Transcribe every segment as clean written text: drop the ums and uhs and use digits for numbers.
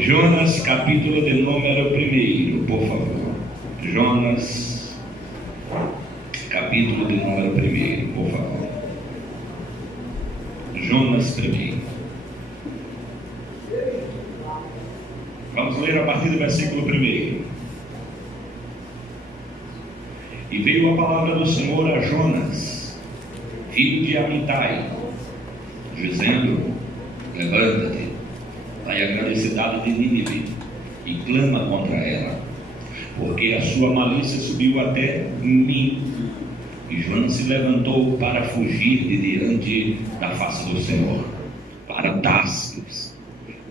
Jonas, capítulo de número 1, por favor. Jonas, capítulo de número 1, por favor. Jonas 1. Vamos ler a partir do versículo 1. E veio a palavra do Senhor a Jonas, filho de Amitai, dizendo: levanta-te, vai à grande cidade de Nínive e clama contra ela, porque a sua malícia subiu até mim. E Jonas se levantou para fugir de diante da face do Senhor, para Tarsis,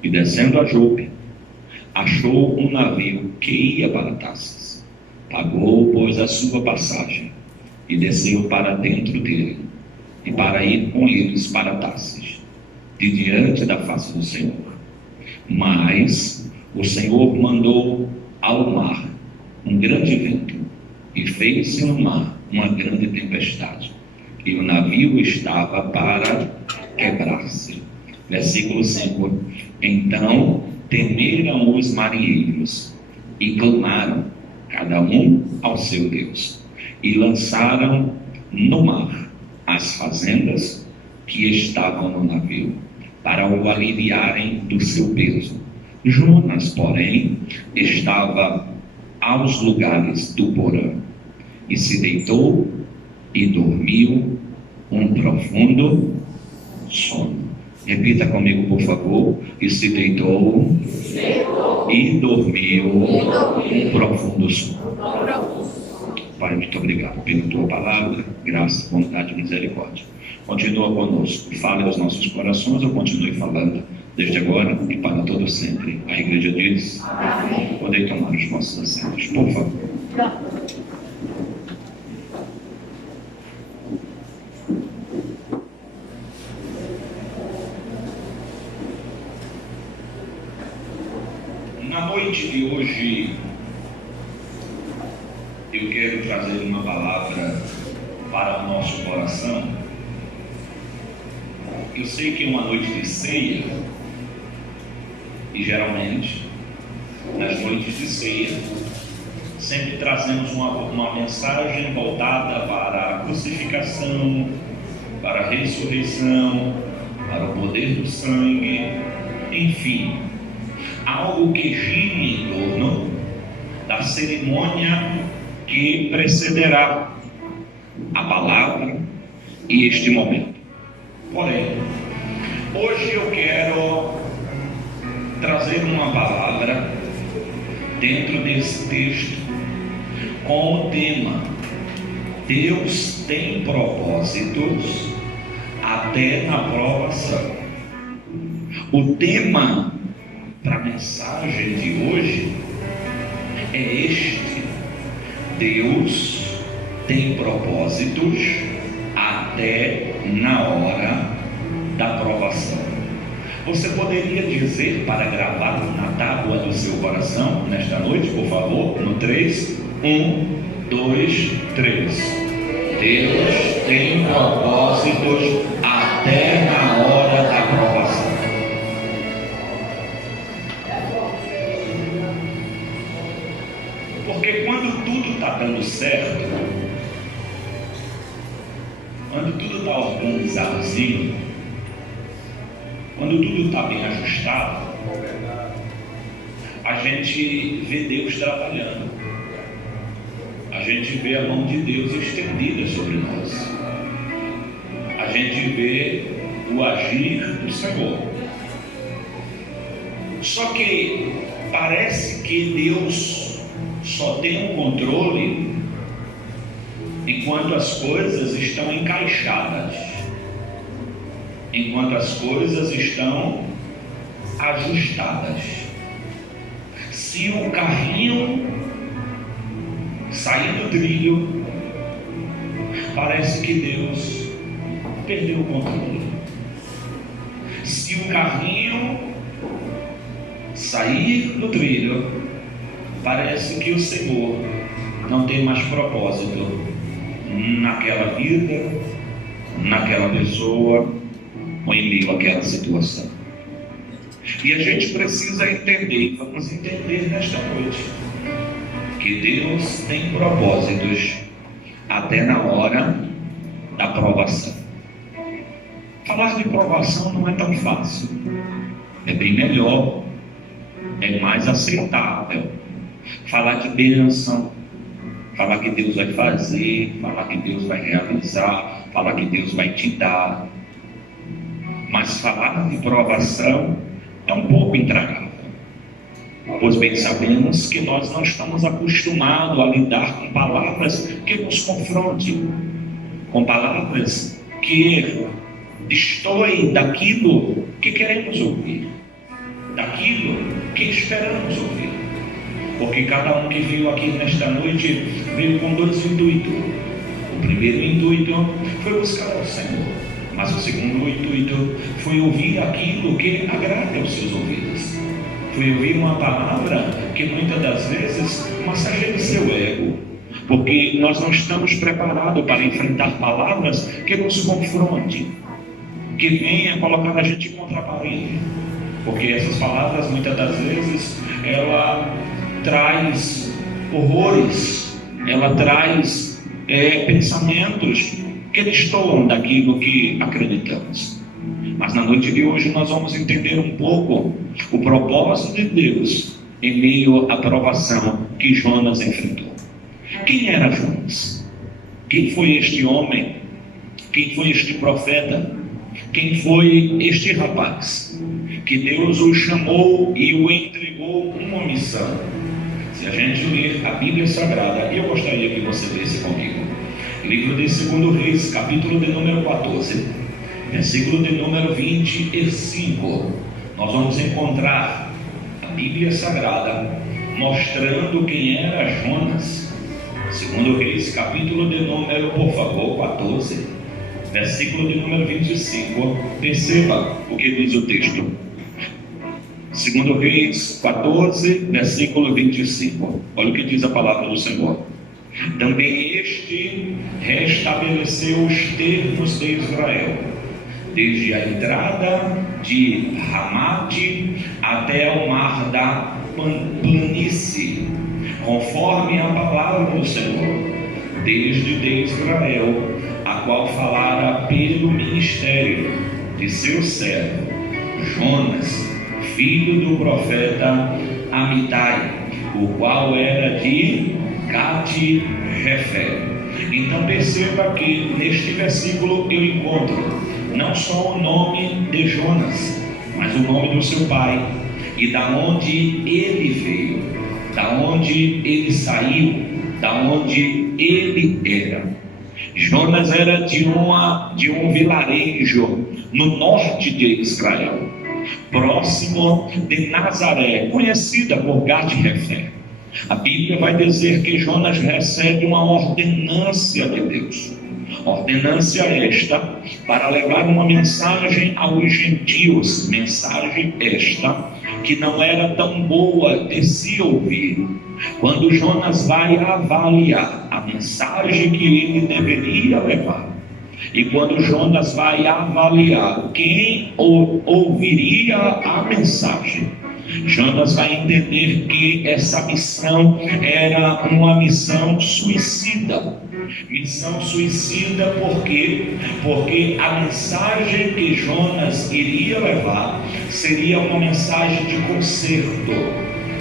e descendo a Jope, achou um navio que ia para Tarsis. Pagou, pois, a sua passagem e desceu para dentro dele, e para ir com eles para Tarsis, de diante da face do Senhor. Mas o Senhor mandou ao mar um grande vento, e fez-se no mar uma grande tempestade, e o navio estava para quebrar-se. Versículo 5. Então temeram os marinheiros e clamaram, cada um ao seu Deus, e lançaram no mar as fazendas que estavam no navio, para o aliviarem do seu peso. Jonas, porém, estava aos lugares do porão, e se deitou e dormiu um profundo sono. Repita comigo, por favor. E se deitou e dormiu um profundo sono. Pai, muito obrigado pela tua palavra, graça, bondade e misericórdia. Continua conosco, fale aos nossos corações, eu continue falando desde agora e para todo sempre. A igreja diz: amém. Podem tomar os nossos assentos, por favor. Na noite de hoje, eu quero trazer uma palavra para o nosso coração. Eu sei que é uma noite de ceia, e geralmente, nas noites de ceia, sempre trazemos uma mensagem voltada para a crucificação, para a ressurreição, para o poder do sangue, enfim, algo que gire em torno da cerimônia que precederá a palavra e este momento. Porém, hoje eu quero trazer uma palavra dentro desse texto com o tema: Deus tem propósitos até na provação. O tema para a mensagem de hoje é este: Deus tem propósitos até na hora da provação. Você poderia dizer, para gravar na tábua do seu coração nesta noite, por favor, no 3, 1, 2, 3. Deus tem propósitos até na hora da provação. Porque quando tudo está dando certo, quando tudo está organizadozinho, quando tudo está bem ajustado, a gente vê Deus trabalhando, a gente vê a mão de Deus estendida sobre nós, a gente vê o agir do Senhor. Só que parece que Deus só tem um controle enquanto as coisas estão encaixadas, enquanto as coisas estão ajustadas. Se o carrinho sair do trilho, parece que Deus perdeu o controle. Se o carrinho sair do trilho, parece que o Senhor não tem mais propósito naquela vida, naquela pessoa ou em meio àquela situação. E a gente precisa entender, vamos entender nesta noite, que Deus tem propósitos até na hora da provação. Falar de provação não é tão fácil, é bem melhor, é mais aceitável. Falar de bênção, falar que Deus vai fazer, falar que Deus vai realizar, falar que Deus vai te dar. Mas falar de provação é um pouco intragável, pois bem sabemos que nós não estamos acostumados a lidar com palavras que nos confrontem, com palavras que destoem daquilo que queremos ouvir, daquilo que esperamos ouvir. Porque cada um que veio aqui nesta noite veio com dois intuitos. O primeiro intuito foi buscar ao Senhor, mas o segundo intuito foi ouvir aquilo que agrada aos seus ouvidos. Foi ouvir uma palavra que muitas das vezes massageia o seu ego, porque nós não estamos preparados para enfrentar palavras que nos confrontem, que venham colocar a gente contra a parede, porque essas palavras muitas das vezes ela traz horrores, ela traz pensamentos que destoam daquilo que acreditamos. Mas na noite de hoje nós vamos entender um pouco o propósito de Deus em meio à provação que Jonas enfrentou. Quem era Jonas? Quem foi este homem? Quem foi este profeta? Quem foi este rapaz que Deus o chamou e o entregou uma missão? Se a gente ler a Bíblia Sagrada, eu gostaria que você lesse comigo. Livro de 2 Reis, capítulo de número 14, versículo de número 25. Nós vamos encontrar a Bíblia Sagrada mostrando quem era Jonas. 2 Reis, capítulo de número, por favor, 14, versículo de número 25. Perceba o que diz o texto. 2 Reis 14, versículo 25. Olha o que diz a palavra do Senhor. Também este restabeleceu os termos de Israel, desde a entrada de Ramate até o mar da planície, conforme a palavra do Senhor, desde de Israel, a qual falara pelo ministério de seu servo Jonas, filho do profeta Amitai, o qual era de Gate-Refer. Então perceba que neste versículo eu encontro não só o nome de Jonas, mas o nome do seu pai e da onde ele veio, da onde ele saiu, da onde ele era. Jonas era de um vilarejo no norte de Israel, próximo de Nazaré, conhecida por Gate-Refer. A Bíblia vai dizer que Jonas recebe uma ordenância de Deus. Ordenância esta para levar uma mensagem aos gentios. Mensagem esta que não era tão boa de se ouvir. Quando Jonas vai avaliar a mensagem que ele deveria levar, e quando Jonas vai avaliar quem ouviria a mensagem, Jonas vai entender que essa missão era uma missão suicida. Missão suicida por quê? Porque a mensagem que Jonas iria levar seria uma mensagem de conserto,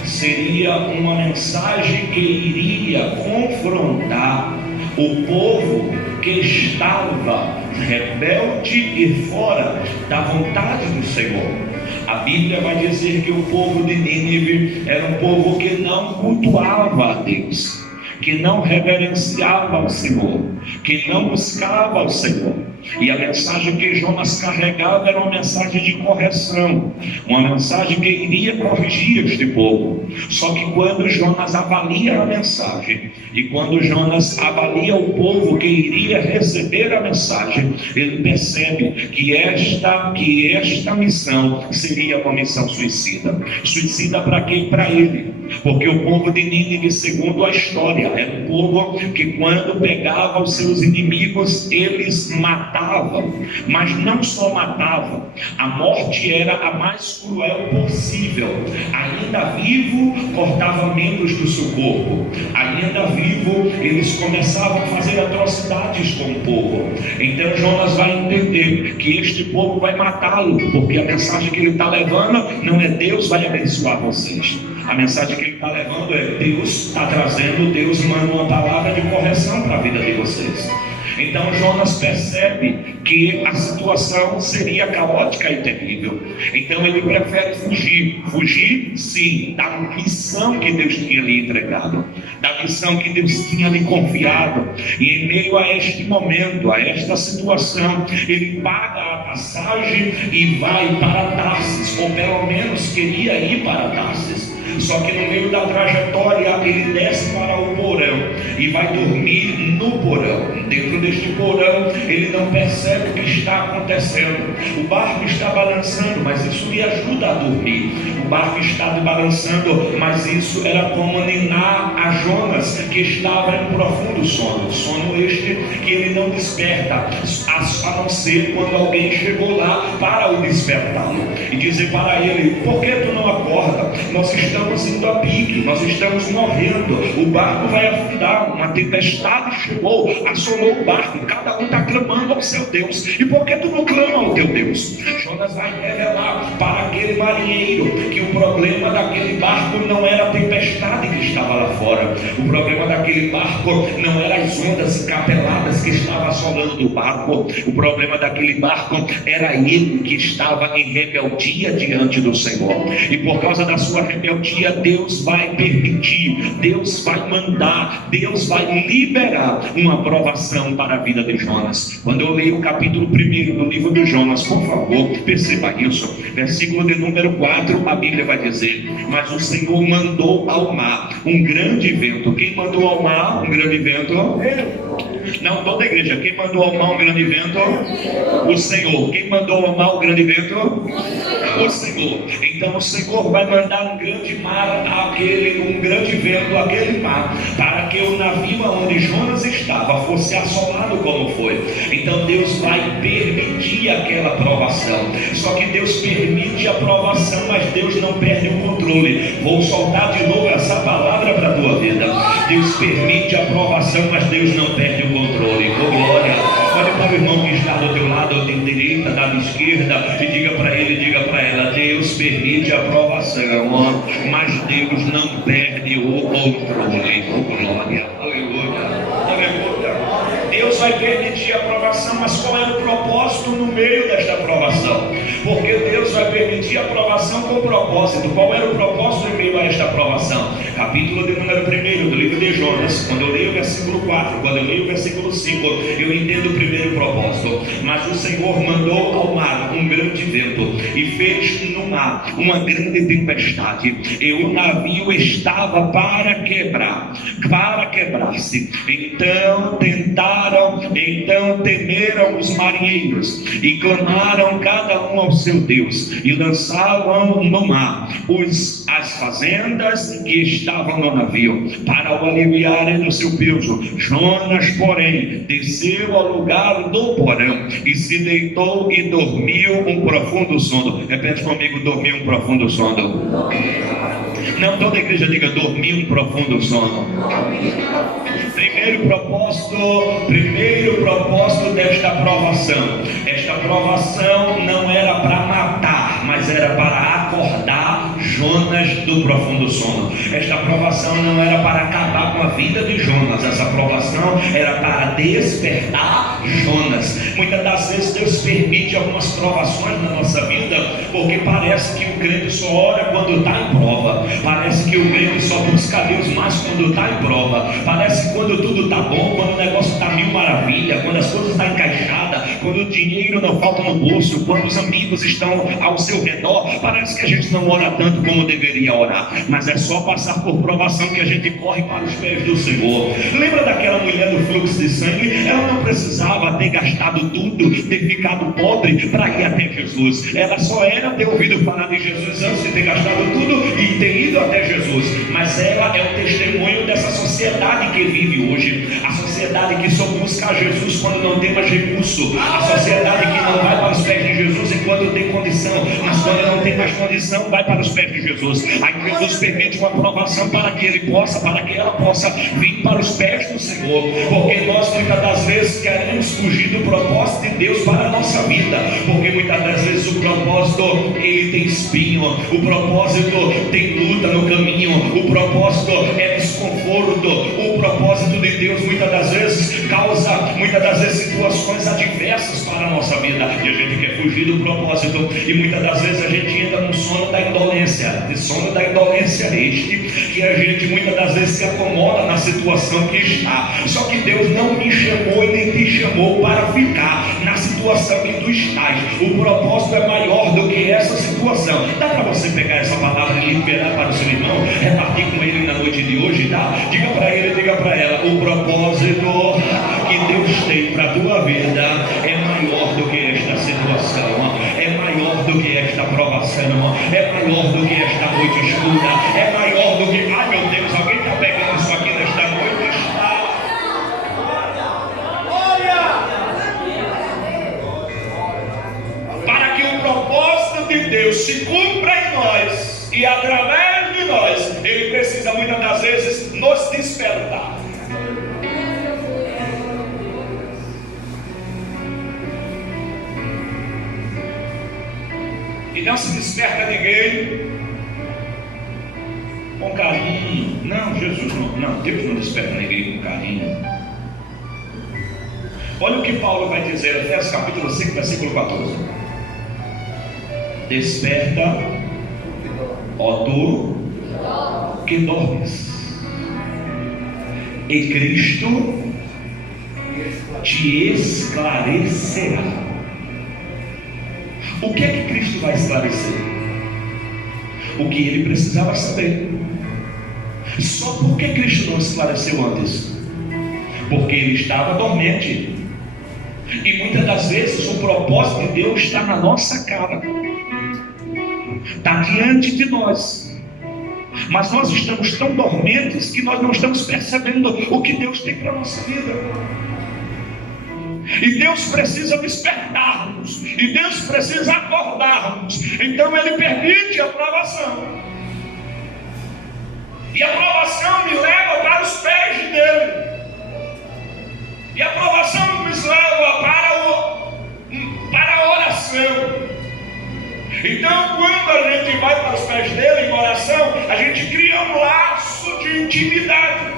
seria uma mensagem que iria confrontar o povo que estava rebelde e fora da vontade do Senhor. A Bíblia vai dizer que o povo de Nínive era um povo que não cultuava a Deus, que não reverenciava ao Senhor, que não buscava ao Senhor. E a mensagem que Jonas carregava era uma mensagem de correção, uma mensagem que iria corrigir este povo. Só que quando Jonas avalia a mensagem, e quando Jonas avalia o povo que iria receber a mensagem, ele percebe que esta missão seria uma missão suicida. Suicida para quem? Para ele. porque o povo de Nínive, segundo a história, era um povo que quando pegava os seus inimigos, eles matavam, mas não só matavam, a morte era a mais cruel possível. Ainda vivo, cortava membros do seu corpo, ainda vivo, eles começavam a fazer atrocidades com o povo. Então Jonas vai entender que este povo vai matá-lo, porque a mensagem que ele está levando não é Deus vai abençoar vocês. A mensagem que ele está levando é Deus está trazendo, Deus manda uma palavra de correção para a vida de vocês. Então Jonas percebe que a situação seria caótica e terrível. Então ele prefere fugir. Fugir, sim, da missão que Deus tinha lhe entregado, da missão que Deus tinha lhe confiado. E em meio a este momento, a esta situação, ele paga a passagem e vai para Tarsis, ou pelo menos queria ir para Tarsis. Só que no meio da trajetória ele desce para o porão e vai dormir no porão. Dentro deste porão ele não percebe o que está acontecendo. O barco está balançando, mas isso lhe ajuda a dormir. O barco está balançando, mas isso era como ninar a Jonas, que estava em profundo sono. Sono este que ele não desperta, a não ser quando alguém chegou lá para o despertá-lo e dizer para ele: por que tu não acorda? Nós estamos indo a pique, nós estamos morrendo, o barco vai afundar, uma tempestade chegou, assolou o barco, cada um está clamando ao seu Deus. E por que tu não clama ao teu Deus? Jonas vai revelar para aquele marinheiro que o problema daquele barco não era a tempestade que estava lá fora, o problema daquele barco não era as ondas encapeladas que estavam assolando do barco, o problema daquele barco era ele que estava em rebeldia diante do Senhor. E por causa da sua rebeldia, Deus vai permitir, Deus vai mandar, Deus vai liberar uma aprovação para a vida de Jonas. Quando eu leio o capítulo 1 do livro de Jonas, por favor, perceba isso. Versículo de número 4, a Bíblia vai dizer: mas o Senhor mandou ao mar um grande vento. Quem mandou ao mar um grande vento? Não, toda a igreja. Quem mandou ao mar um grande vento? O Senhor. Quem mandou ao mar um grande vento? O Senhor. Então o Senhor vai mandar um grande mar, um grande vento, aquele mar, para que o navio onde Jonas estava fosse assolado como foi. Então Deus vai permitir aquela provação. Só que Deus permite a provação, mas Deus não perde o controle. Vou soltar de novo essa palavra para a tua vida. Deus permite a provação, mas Deus não perde o controle. Oh, glória. Olha para o irmão que está do teu lado, da direita, da esquerda, e diga para ele, diga para ela: Deus permite a provação, mas Deus não perde o controle. Oh, glória. Aleluia. Aleluia. Deus vai permitir a provação, mas qual é o propósito no meio desta provação? Porque Deus vai permitir a provação com propósito. Qual era o propósito em meio a esta provação? Capítulo de número 1 do livro de Jonas, quando eu leio o versículo 4, quando eu leio o versículo 5, eu entendo o primeiro propósito. Mas o Senhor mandou ao mar um grande vento e fez no mar uma grande tempestade, e o navio estava para quebrar-se. Então temeram os marinheiros e clamaram cada um ao seu Deus e lançavam no mar as fazendas que estavam no navio para o aliviarem do seu peso. Jonas, porém, desceu ao lugar do porão e se deitou e dormiu um profundo sono. Repete comigo: dormiu um profundo sono. Não, toda a igreja diga: dormiu um profundo sono. Primeiro propósito desta provação. Esta provação não era para matar, mas era para acordar Jonas do profundo sono. Esta provação não era para acabar com a vida de Jonas. Essa provação era para despertar Jonas. Muitas das vezes Deus permite algumas provações na nossa vida, porque parece que o crente só ora quando está em prova. Parece que o crente só busca Deus mais quando está em prova. Parece que quando tudo está bom, quando o negócio está mil maravilha, quando as coisas estão encaixadas, quando o dinheiro não falta no bolso, quando os amigos estão ao seu redor, parece que a gente não ora tanto como deveria orar. Mas é só passar por provação que a gente corre para os pés do Senhor. Lembra daquela mulher do fluxo de sangue? Ela não precisava ter gastado tudo, ter ficado pobre para ir até Jesus. Ela só era ter ouvido falar de Jesus antes de ter gastado tudo e ter ido ido até Jesus, mas ela é o testemunho dessa sociedade que vive hoje, a sociedade que só busca a Jesus quando não tem mais recurso, a sociedade que não vai para os pés de Jesus enquanto tem condição, mas quando não tem mais condição, vai para os pés de Jesus. Aí Jesus permite uma provação para que ela possa vir para os pés do Senhor, porque nós muitas das vezes queremos fugir do propósito de Deus para a nossa vida, porque muitas das vezes o propósito ele tem espinho, o propósito tem luta no caminho, o propósito é desconforto, o propósito de Deus muitas das vezes causa situações adversas para a nossa vida, e a gente quer fugir do propósito, e muitas das vezes a gente entra no sono da indolência, que a gente muitas das vezes se acomoda na situação que está. Só que Deus não me chamou e nem te chamou para ficar na situação que tu estás. O propósito é maior do que essa situação. Dá para você pegar essa palavra e liberar para o seu irmão, repartir com ele na noite de hoje, tá? Diga para ele, diga para ela: o propósito que Deus tem para a tua vida é maior do que esta situação, é maior do que esta provação, é maior do que esta noite escura, é maior do que... Ai meu Deus, alguém está pegando isso aqui nesta noite? Para que o propósito de Deus se cumpra em nós e através de nós, Ele precisa muitas das vezes nos despertar. E não se desperta ninguém com carinho. Não, Jesus não, Deus não desperta ninguém com carinho. Olha o que Paulo vai dizer, Efésios capítulo 5, versículo 14. Desperta, ó tu que dormes, e Cristo te esclarecerá. O que é que Cristo vai esclarecer? O que ele precisava saber. Só porque Cristo não esclareceu antes? Porque ele estava dormente. E muitas das vezes o propósito de Deus está na nossa cara, está diante de nós, mas nós estamos tão dormentes que nós não estamos percebendo o que Deus tem para a nossa vida. E Deus precisa despertar-nos, e Deus precisa acordarmos. Então Ele permite a provação, e a provação me leva para os pés dele, e a provação nos leva para a oração. Então quando a gente vai para os pés dele em oração, a gente cria um laço de intimidade.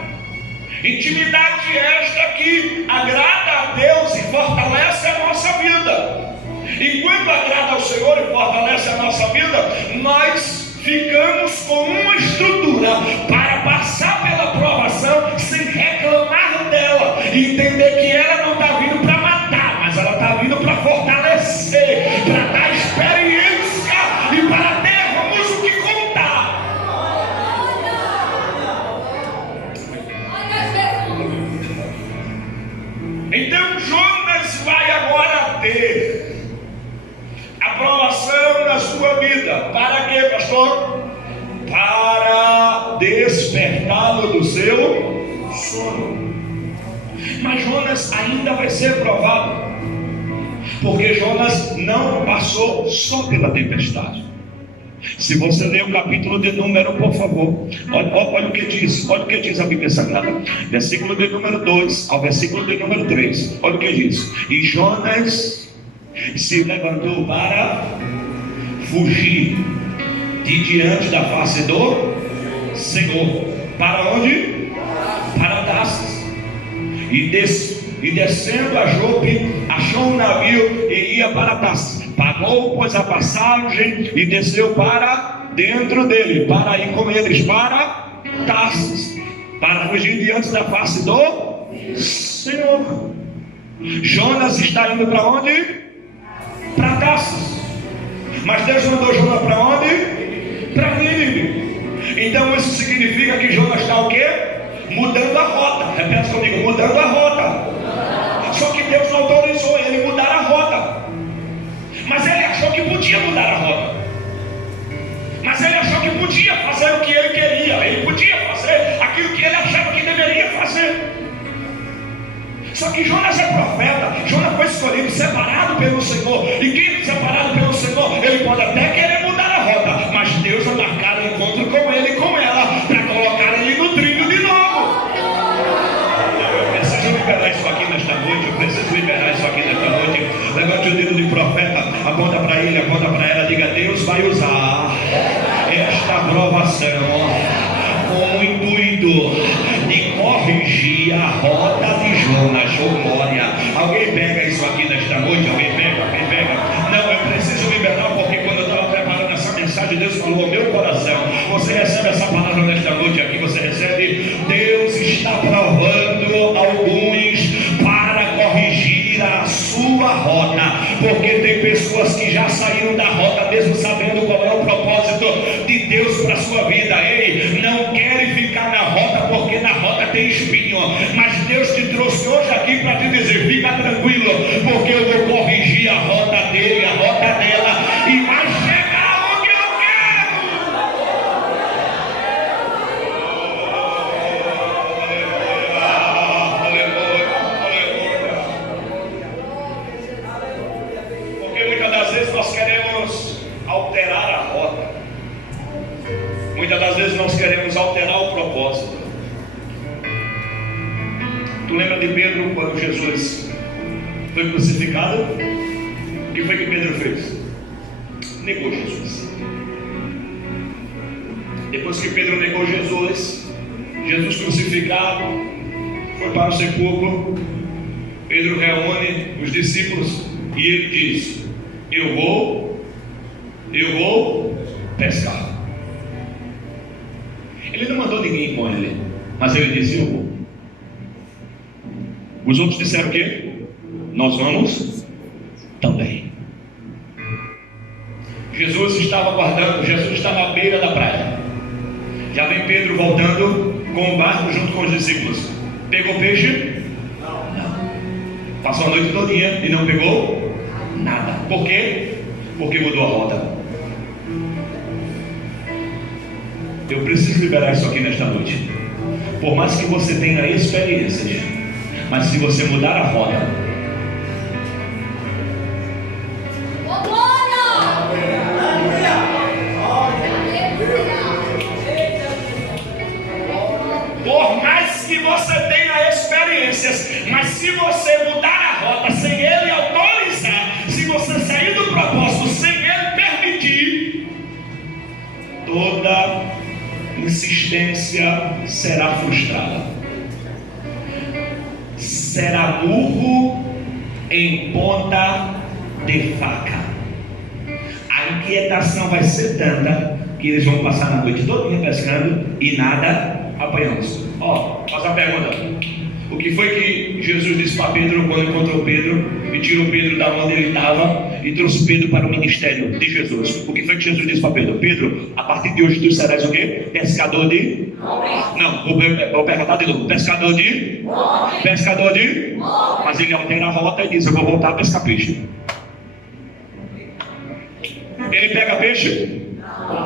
Intimidade esta que agrada a Deus e fortalece a nossa vida. E quando agrada ao Senhor e fortalece a nossa vida, nós ficamos com uma estrutura para passar pela provação sem reclamar dela, e entender que ela não está vindo para matar, mas ela está vindo para fortalecer, para dar experiência e para termos o que contar. Então Jonas vai agora ter a provação na sua vida. Para quê, pastor? Para despertá-lo do seu sono. Mas Jonas ainda vai ser provado, porque Jonas não passou só pela tempestade. Se você ler o capítulo de Número, por favor, olha o que diz, olha o que diz a Bíblia Sagrada, versículo de número 2 ao versículo de número 3, olha o que diz. E Jonas se levantou para fugir de diante da face do Senhor. Para onde? Para Tarsis. E descendo a Jope, achou um navio e ia para Tarsis. Pagou, pois, a passagem e desceu para dentro dele, para ir com eles para Tarsis, para fugir diante da face do Senhor. Jonas está indo para onde? Para Tarsis. Mas Deus mandou Jonas para onde? Para Nínive. Então isso significa que Jonas está o quê? Mudando a rota. Repete comigo, mudando a rota. Só que Deus não autorizou ele mudar a rota. Mas ele achou que podia mudar a rota. Mas ele achou que podia fazer o que ele provação com o intuito de corrigir a rota de Jonas. Oh glória! Alguém pega isso aqui nesta noite? Alguém pega? Não, eu preciso liberar, porque quando eu estava preparando essa mensagem, Deus falou ao meu coração. Você recebe essa palavra nesta noite aqui, você recebe. Deus está provando alguns para corrigir a sua rota, porque tem pessoas que já saíram da rota mesmo sabendo qual é o propósito de Deus para a sua vida. Ei, não querem ficar na rota porque na rota tem espinho, mas Deus te trouxe hoje aqui para te dizer: fica tranquilo, porque eu vou corrigir a rota dele, a rota dela, e vai chegar onde eu quero. Porque muitas das vezes nós queremos alterar a rota, muitas das vezes nós queremos alterar o propósito. Tu lembra de Pedro quando Jesus foi crucificado? O que foi que Pedro fez? Negou Jesus. Depois que Pedro negou Jesus, Jesus crucificado, foi para o sepulcro. Pedro reúne os discípulos e ele diz: eu vou pescar. Ele não mandou ninguém com ele, mas ele disse: eu vou. Os outros disseram o quê? Nós vamos também. Jesus estava aguardando, Jesus estava à beira da praia. Já vem Pedro voltando com o barco junto com os discípulos. Pegou peixe? Não. Passou a noite todinha e não pegou nada. Por quê? Porque mudou a rota. Eu preciso liberar isso aqui nesta noite. Por mais que você tenha experiências, mas se você mudar a rota, por mais que você tenha experiências, mas se você mudar a rota sem ele autorizar, se você sair do propósito sem ele permitir, toda insistência será frustrada. Será murro em ponta de faca. A inquietação vai ser tanta que eles vão passar a noite toda pescando e nada apanhamos. Faz a pergunta: o que foi que Jesus disse para Pedro quando encontrou Pedro e tirou Pedro da onde ele estava e trouxe Pedro para o ministério de Jesus? O que foi que Jesus disse para Pedro? Pedro, a partir de hoje tu serás o quê? Pescador de... Não, vou perguntar de novo. Pescador de... Pescador de... Mas ele altera a rota e diz: eu vou voltar a pescar peixe. Ele pega peixe?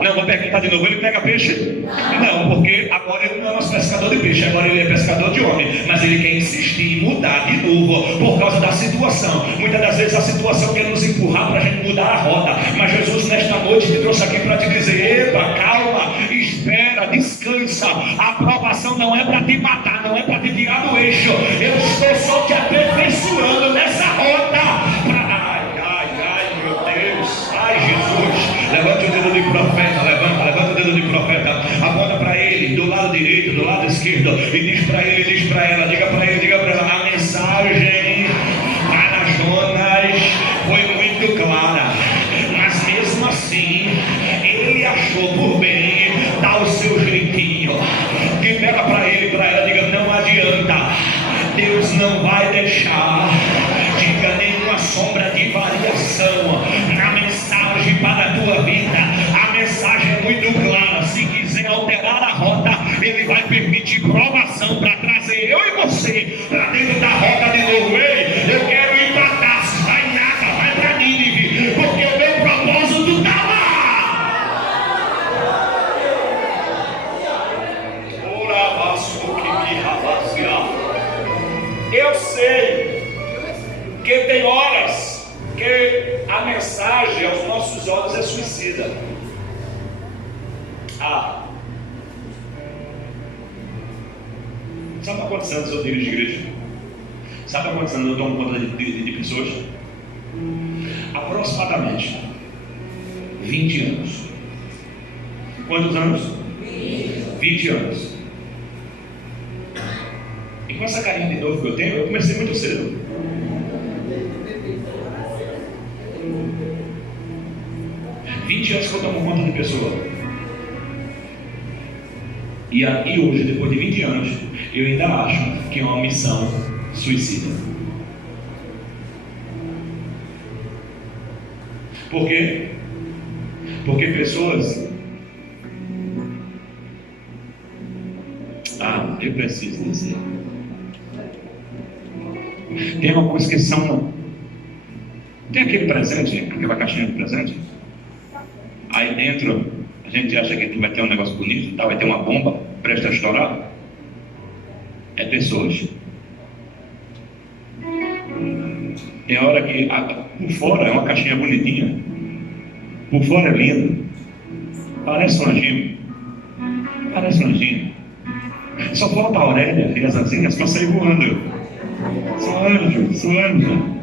Não, vou perguntar de novo. Ele pega peixe? Não, porque agora ele não é mais pescador de peixe, agora ele é pescador de homem. Mas ele quer insistir em mudar de novo por causa da situação. Muitas das vezes a situação quer nos empurrar para a gente mudar a rota. Mas Jesus nesta noite te trouxe aqui para te dizer: epa, calma, espera, descansa. A aprovação não é para te matar, não é para te tirar do eixo. Eu estou só te aperfeiçoando nessa rota. Levante o dedo de profeta, levanta o dedo de profeta, aponta para ele, do lado direito, do lado esquerdo, e diz para ele, diz para ela, diga para ele, diga para ela: a mensagem para Jonas foi muito clara, mas mesmo assim, ele achou por bem dar o seu jeitinho. Libera para ele, para ela, diga: não adianta, Deus não vai deixar, diga, nenhuma sombra de variação na mensagem para a tua vida. A mensagem é muito clara. Se quiser alterar a rota, ele vai permitir provação para trazer eu e você para dentro da rota de novo. Ei, eu quero ir para Tarsis, vai nada, vai para Nínive, porque o meu propósito está lá. Eu sei que tem horas que a mensagem aos nossos olhos é suicida. Sabe há quantos anos eu dirijo igreja? Sabe há quantos anos eu tomo conta de pessoas? Aproximadamente 20 anos. Quantos anos? 20 anos. E com essa carinha de novo que eu tenho, eu comecei muito cedo. Vinte anos que eu tomo conta de pessoa. E hoje, depois de 20 anos, eu ainda acho que é uma missão suicida. Por quê? Porque pessoas... eu preciso dizer. Tem algumas que são... Tem aquele presente, aquela caixinha de presente. Aí dentro, a gente acha que vai ter um negócio bonito e tal, vai ter uma bomba, presta a estourar. É pessoas. Tem hora que por fora é uma caixinha bonitinha. Por fora é lindo. Parece um anjinho. Parece um anjinho. Só falta a Aurélia e as asinhas para sair voando. Sou anjo, sou anjo.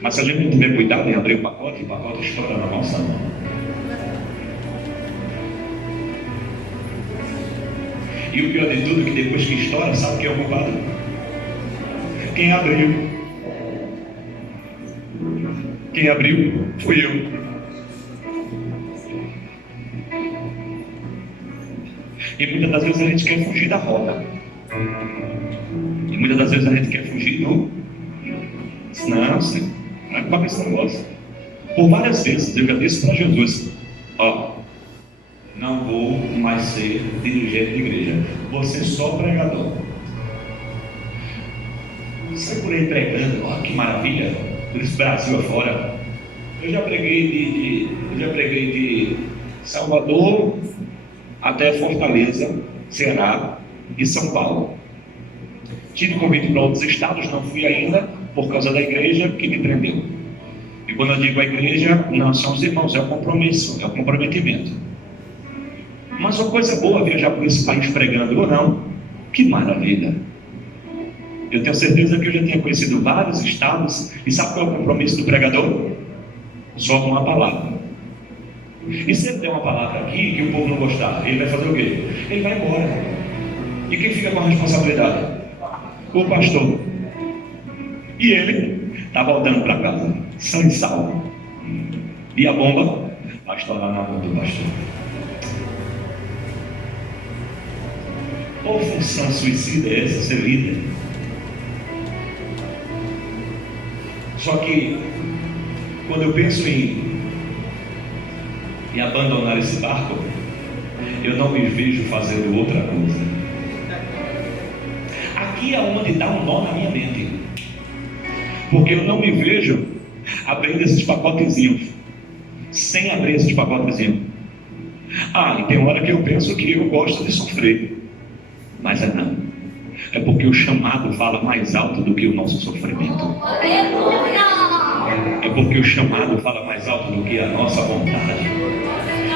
Mas se a gente não tiver cuidado em abrir o pacote estoura na nossa mão. E o pior de tudo é que depois que estoura, sabe quem é o culpado? Quem abriu. Quem abriu fui eu. E muitas das vezes a gente quer fugir da roda. E muitas das vezes a gente quer fugir do... Não, sim. Não é com esse negócio. Por várias vezes eu já disse para Jesus: não vou mais ser dirigente de igreja. Vou ser só pregador. Sai por aí pregando. Que maravilha. Por esse Brasil afora. Eu já preguei de Salvador até Fortaleza, Ceará e São Paulo. Tive convite para outros estados, não fui ainda, por causa da igreja que me prendeu. E quando eu digo a igreja, não são os irmãos, é o compromisso, é o comprometimento. Mas uma coisa boa viajar por esse país pregando ou não, que maravilha. Eu tenho certeza que eu já tinha conhecido vários estados, e sabe qual é o compromisso do pregador? Só com a palavra. E se ele der uma palavra aqui que o povo não gostar, ele vai fazer o quê? Ele vai embora. E quem fica com a responsabilidade? O pastor. E ele está voltando para casa, são e salvo. E a bomba vai estourar na mão do pastor. Qual função suicida é essa? Ser líder. Só que quando eu penso em abandonar esse barco, eu não me vejo fazendo outra coisa. Aqui é onde está um nó na minha mente, porque eu não me vejo abrindo esses pacotezinhos, sem abrir esses pacotezinhos. E tem hora que eu penso que eu gosto de sofrer, mas não. É porque o chamado fala mais alto do que o nosso sofrimento. É porque o chamado fala mais alto do que a nossa vontade.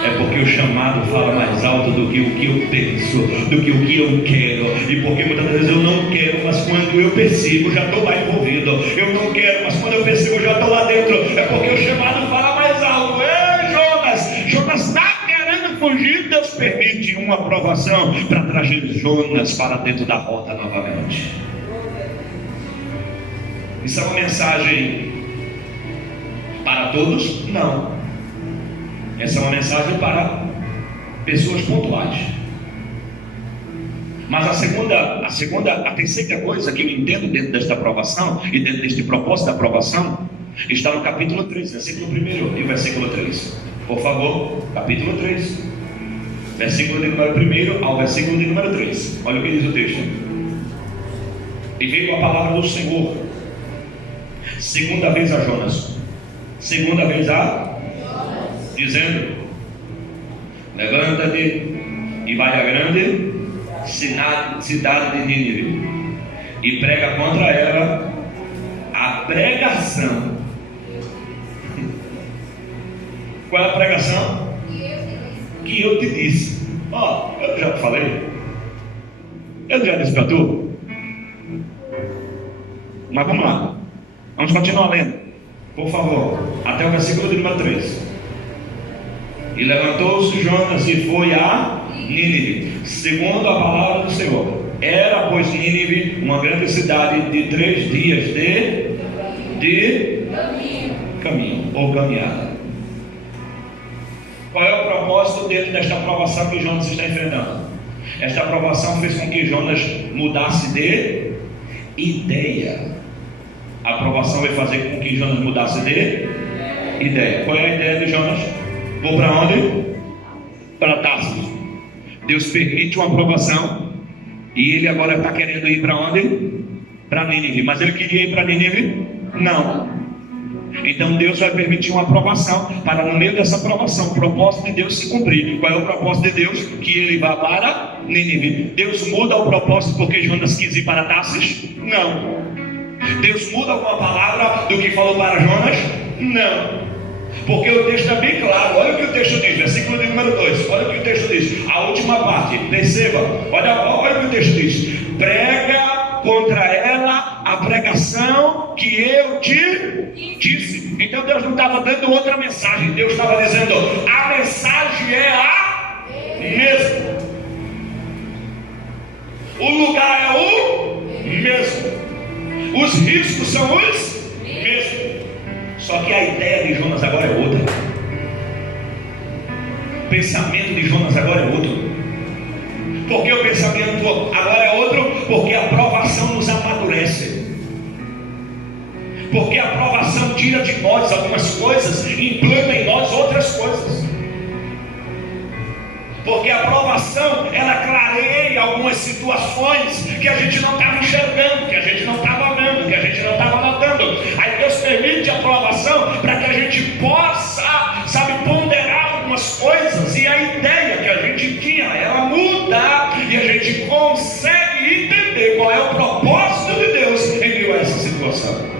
É porque o chamado fala mais alto do que o que eu penso, do que o que eu quero. E porque muitas vezes eu não quero, mas quando eu percebo, já estou lá envolvido. Eu não quero, mas quando eu percebo, já estou lá dentro. É porque o chamado fala mais alto. Jonas está querendo fugir. Deus permite uma provação para trazer Jonas para dentro da rota novamente. Isso é uma mensagem para todos? Não. Essa é uma mensagem para pessoas pontuais. Mas a terceira coisa que eu entendo dentro desta aprovação e dentro deste propósito da aprovação está no capítulo 3, versículo 1 e o versículo 3. Por favor, capítulo 3, versículo de número 1 ao versículo de número 3. Olha o que diz o texto. E veio a palavra do Senhor segunda vez a Jonas, segunda vez dizendo: levanta-te e vai à grande cidade de Nínive e prega contra ela a pregação. Qual é a pregação? Que eu te disse. Eu já te falei. Eu já disse para tu. Mas vamos lá. Vamos continuar lendo, por favor, até o versículo de número 3. E levantou-se Jonas e foi a Nínive, segundo a palavra do Senhor. Era, pois, Nínive uma grande cidade de 3 dias de caminho ou caminhada. Qual é o propósito dele desta provação que Jonas está enfrentando? Esta provação fez com que Jonas mudasse de ideia. A provação vai fazer com que Jonas mudasse de ideia. Qual é a ideia de Jonas? Vou para onde? Para Tarsis. Deus permite uma provação e ele agora está querendo ir para onde? Para Nínive. Mas ele queria ir para Nínive? Não. Então Deus vai permitir uma provação para, no meio dessa provação, o propósito de Deus se cumprir. Qual é o propósito de Deus? Que ele vá para Nínive. Deus muda o propósito porque Jonas quis ir para Tarsis? Não. Deus muda alguma palavra do que falou para Jonas? Não. Porque o texto é bem claro. Olha o que o texto diz, versículo de número 2. Olha o que o texto diz, a última parte, perceba. Olha o que o texto diz: prega contra ela a pregação que eu te disse. Então Deus não estava dando outra mensagem. Deus estava dizendo: a mensagem é a mesma, o lugar é o mesmo, os riscos são os mesmos. Só que a ideia de Jonas agora é outra. O pensamento de Jonas agora é outro. Por que o pensamento agora é outro? Porque a provação nos amadurece. Porque a provação tira de nós algumas coisas e implanta em nós outras coisas. Porque a provação, ela clareia algumas situações que a gente não estava enxergando, que a gente não estava vendo, que a gente não estava notando. Aí Deus permite a provação para que a gente possa, ponderar algumas coisas, e a ideia que a gente tinha, ela muda, e a gente consegue entender qual é o propósito de Deus em meio a essa situação.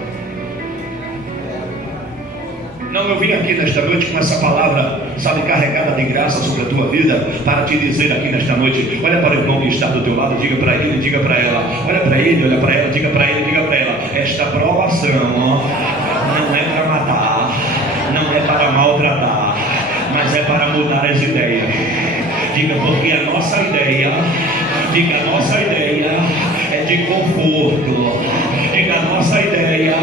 Não, eu vim aqui nesta noite com essa palavra, carregada de graça sobre a tua vida, para te dizer aqui nesta noite: olha para o irmão que está do teu lado, diga para ele, diga para ela, olha para ele, olha para ela, diga para ele, diga para ela: esta provação não é para matar, não é para maltratar, mas é para mudar as ideias. Diga, porque a nossa ideia, diga, a nossa ideia é de conforto. Diga, a nossa ideia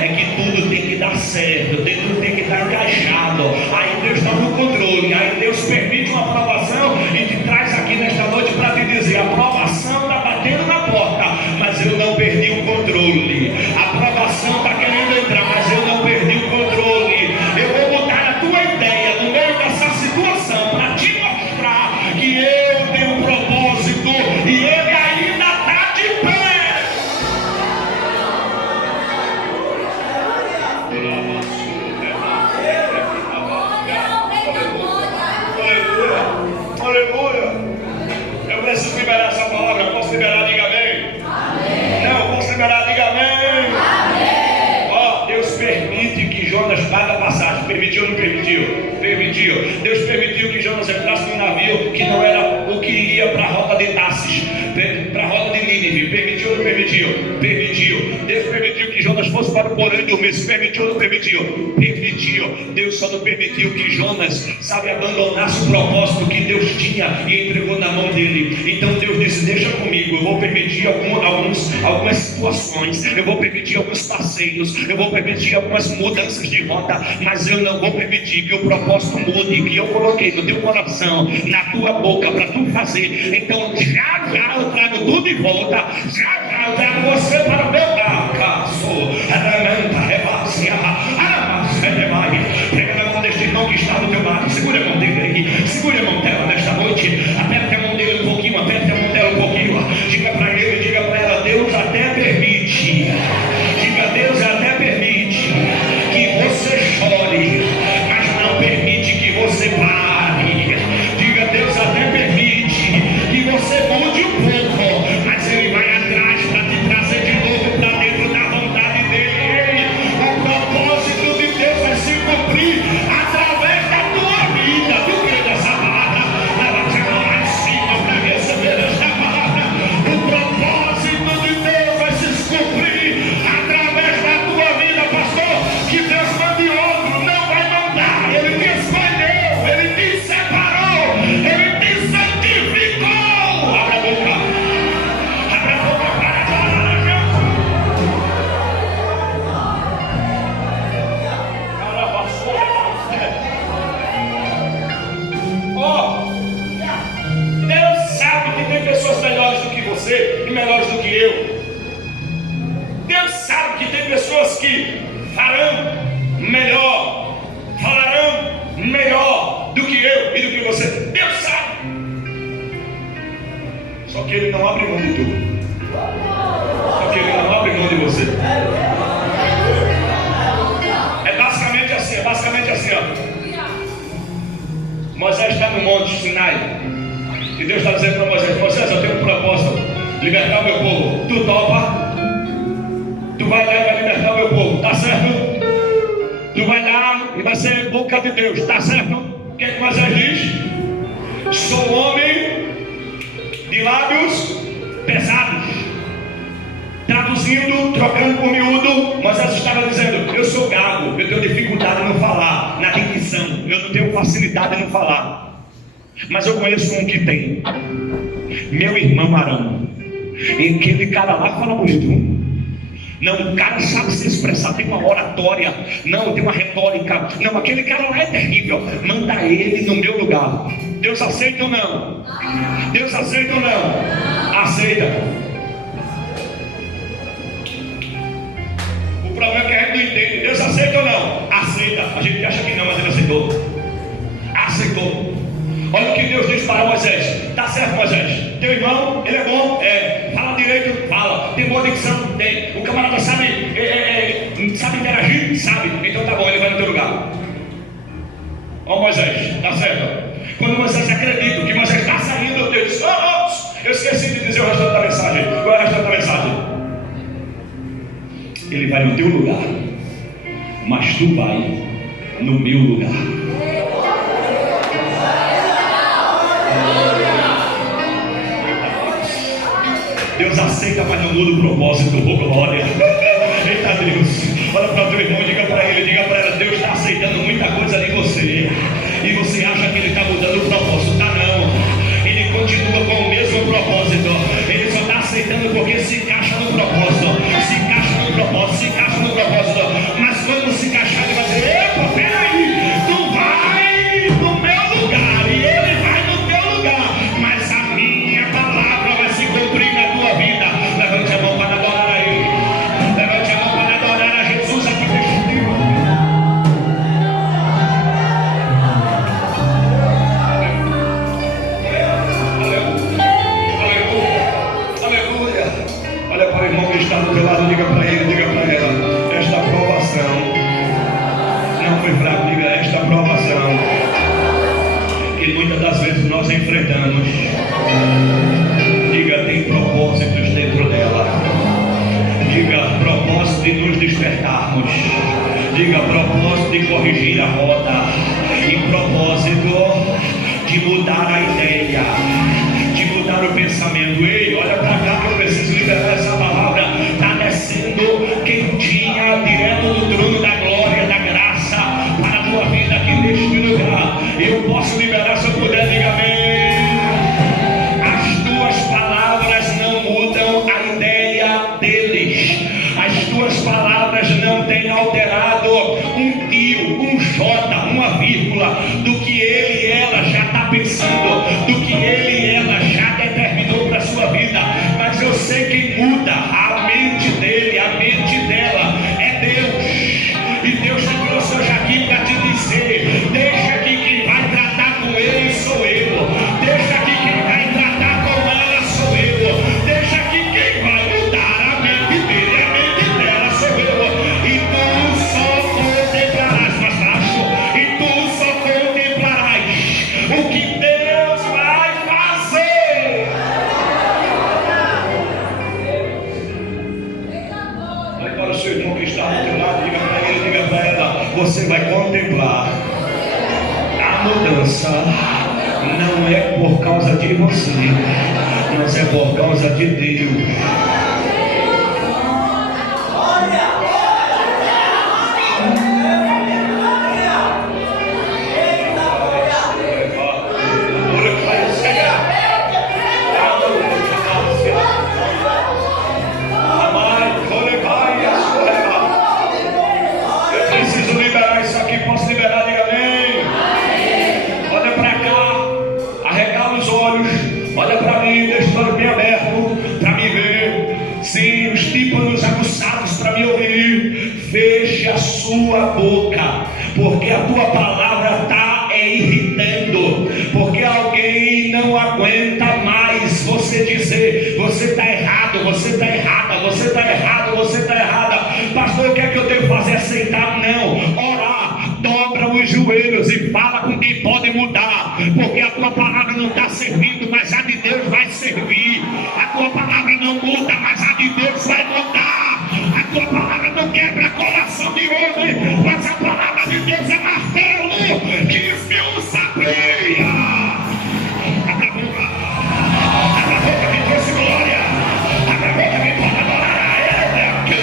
é que tudo tem que dar certo, tudo tem que estar encaixado. Aí Deus está no controle. Aí Deus permite uma aprovação e te traz aqui nesta noite para te dizer: a aprovação está batendo na porta, mas eu não perdi o controle. A aprovação está querendo entrar, mas eu não perdi o controle. Eu vou botar a tua ideia no meio dessa situação para te mostrar que eu tenho um propósito e ele ainda está de pé. Aleluia. Eu preciso liberar essa palavra. Eu posso liberar? Diga amém. Amém. Não, eu posso liberar? Diga amém. Amém. Ó, Deus permite que Jonas pague a passagem. Permitiu ou não permitiu? Permitiu. Deus permitiu que Jonas entrasse num navio que não era o que ia para a rota de Tarsis, para a rota de Nínive. Permitiu ou não permitiu? Permitiu. Deus permitiu que Jonas fosse para o porão e dormisse. Permitiu ou não permitiu? Permitiu. Deus só não permitiu que Jonas, abandonasse o propósito que Deus tinha e entregou na mão dele. Então Deus disse: deixa comigo, eu vou permitir algumas situações, eu vou permitir alguns passeios, eu vou permitir algumas mudanças de rota, mas eu não vou permitir que o propósito mude, que eu coloquei no teu coração, na tua boca, para tu fazer. Então já eu trago tudo de volta, já eu trago você para o meu caso. Pega na mão deste irmão que está do teu lado, segura a mão dele aí, segura a mão dela nesta noite, aperta a mão dele um pouquinho, aperta a mão dela um pouquinho, diga para ele, diga para ela: Deus até permite, diga, Deus até permite que você chore, mas não permite que você pare. Diga, Deus até permite que você mude um pouco, mas Ele vai atrás para te trazer de novo para dentro da vontade dEle. que farão melhor, falarão melhor do que eu e do que você. Deus sabe. Só que Ele não abre mão de tudo. Só que Ele não abre mão de você. É basicamente assim, ó. Moisés está no monte Sinai. E Deus está dizendo para Moisés: Moisés, eu tenho um propósito, libertar o meu povo. Tu topa? Tu vai lá e vai libertar o meu povo, tá certo? Tu vai lá e vai ser boca de Deus, tá certo? O que é que Moisés diz? Sou homem de lábios pesados. Traduzindo, trocando por miúdo, Moisés estava dizendo: eu sou gago, eu tenho dificuldade em não falar, na dicção, eu não tenho facilidade em não falar. Mas eu conheço um que tem, meu irmão Arão. E aquele cara lá fala bonito. Não, o cara sabe se expressar, tem uma oratória, não, tem uma retórica. Não, aquele cara lá é terrível. Manda ele no meu lugar. Deus aceita ou não? Deus aceita ou não? Aceita. O problema é que a gente não entende. Deus aceita ou não? Aceita. A gente acha que não, mas Ele aceitou. Aceitou. Olha o que Deus diz para Moisés. Tá certo, Moisés? Teu irmão, ele é bom? É. Fala direito? Fala. Tem boa dicção? Tem. O camarada sabe interagir? Sabe. Então tá bom, ele vai no teu lugar. Ó Moisés, tá certo? Quando Moisés acredita que Moisés está saindo, Deus diz: eu esqueci de dizer o resto da mensagem. Qual é o resto da mensagem? Ele vai no teu lugar, mas tu vai no meu lugar. Deus aceita, mas não muda o propósito. Oh, glória. Eita Deus. Olha para o teu irmão e diga para ele, diga para ela: Deus está aceitando muita coisa ali em você. E você acha que Ele está mudando o propósito. Tá não. Ele continua com o mesmo propósito. Ele só está aceitando porque se encaixa no propósito. Se encaixa no propósito, se encaixa no propósito. Mas quando se encaixar, Ele vai dizer: epa, peraí, tu vai no meu lugar e Ele vai no teu lugar. Mas a minha palavra vai se cumprir na tua vida. Levante a mão para adorar a Ele. Levante a mão para adorar a Jesus aqui vestido. Aleluia. Olha para o irmão que está do teu lado, diga para ele, diga para ela: esta provação não foi fraca, diga: esta provação que muitas das vezes nós enfrentamos, diga, tem propósitos dentro dela. Diga, propósito de nos despertarmos. Diga, propósito de corrigir a rota. E propósito de mudar a ideia, de mudar o pensamento. Ei, olha para cá que eu preciso liberar essa palavra. Está descendo quentinha direto do trono da glória, da graça para a tua vida aqui neste lugar. Eu posso liberar se eu puder, diga amém. As tuas palavras não mudam a ideia deles. As tuas palavras não têm alterado um tio, um J, uma vírgula do que ele e ela já está pensando, do que ele e ela já determinou para a sua vida. Mas eu sei quem muda a mente dele, a mente dela é Deus. E Deus te trouxe hoje aqui para te dizer: deixa que quem vai tratar com ele sou eu. Deixa que quem vai tratar com ela sou eu. Deixa que quem vai mudar a mente dele, a mente dela sou eu. E tu só contemplarás, mais baixo, e tu só contemplarás o que Deus vai fazer. Olha para o seu irmão que está do teu lado, diga para ele, diga para ela: você vai contemplar a mudança. Não é por causa de você, mas é por causa de Deus. Eu preciso liberar isso aqui. Posso liberar? Diga amém. Olha para cá, arregala os olhos, olha para mim, deixa o olho bem aberto para me ver. sua boca, porque a tua palavra está irritando, porque alguém não aguenta mais você dizer: você está errado, você está errada, você está errado, você está errada. Pastor, o que é que eu devo fazer? Aceitar? Não, orar, dobra os joelhos e fala com quem pode mudar, porque a tua palavra não está servindo, mas a de Deus vai servir. A tua palavra não muda, mas a de Deus vai mudar. A tua palavra não quebra coração de homem, mas a palavra de Deus é martelo que esmiuçadeia. Abra a boca que trouxe glória, abra a boca que pode adorar a Ele aqui.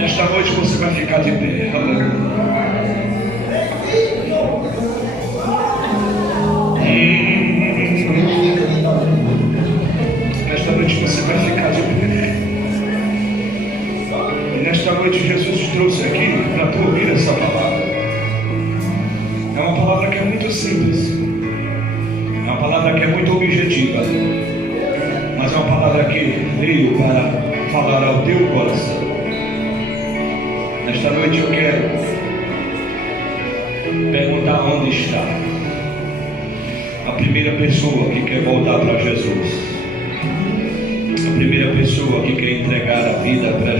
Nesta noite você vai ficar de pé. Nesta noite você vai ficar de pé. E nesta noite Jesus te trouxe aqui para tu ouvir essa palavra. É uma palavra que é muito simples, é uma palavra que é muito objetiva, mas é uma palavra que veio para falar ao teu coração. Nesta noite eu quero perguntar onde está a primeira pessoa que quer voltar para Jesus, a primeira pessoa que quer entregar a vida para